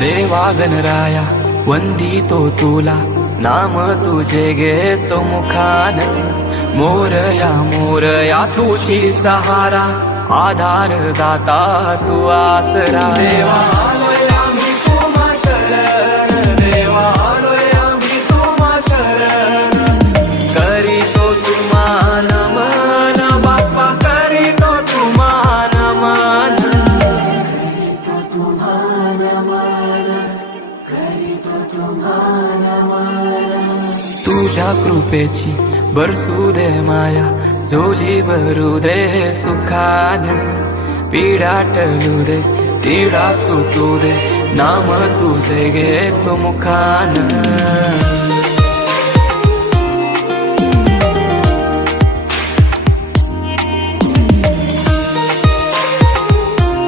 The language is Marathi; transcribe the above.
देवा गणराया वंदितो तुला, नाम तुझे घेतो मुखान. मोरया मोरया तुझी सहारा, आधार दाता तू आसरा. देवा आलोय आम्ही तुम्हा शरण, देवा आलोय आम्ही तुम्हा शरण. करीतो तुम्हा नमन बाप्पा, करीतो तुम्हा नमन. तुझ्या कृपेची बरसू दे माया, झोली भरू दे सुखान. पीडा टळू दे, तिडा सुटू दे, नाम तुझे घेतो मुखान.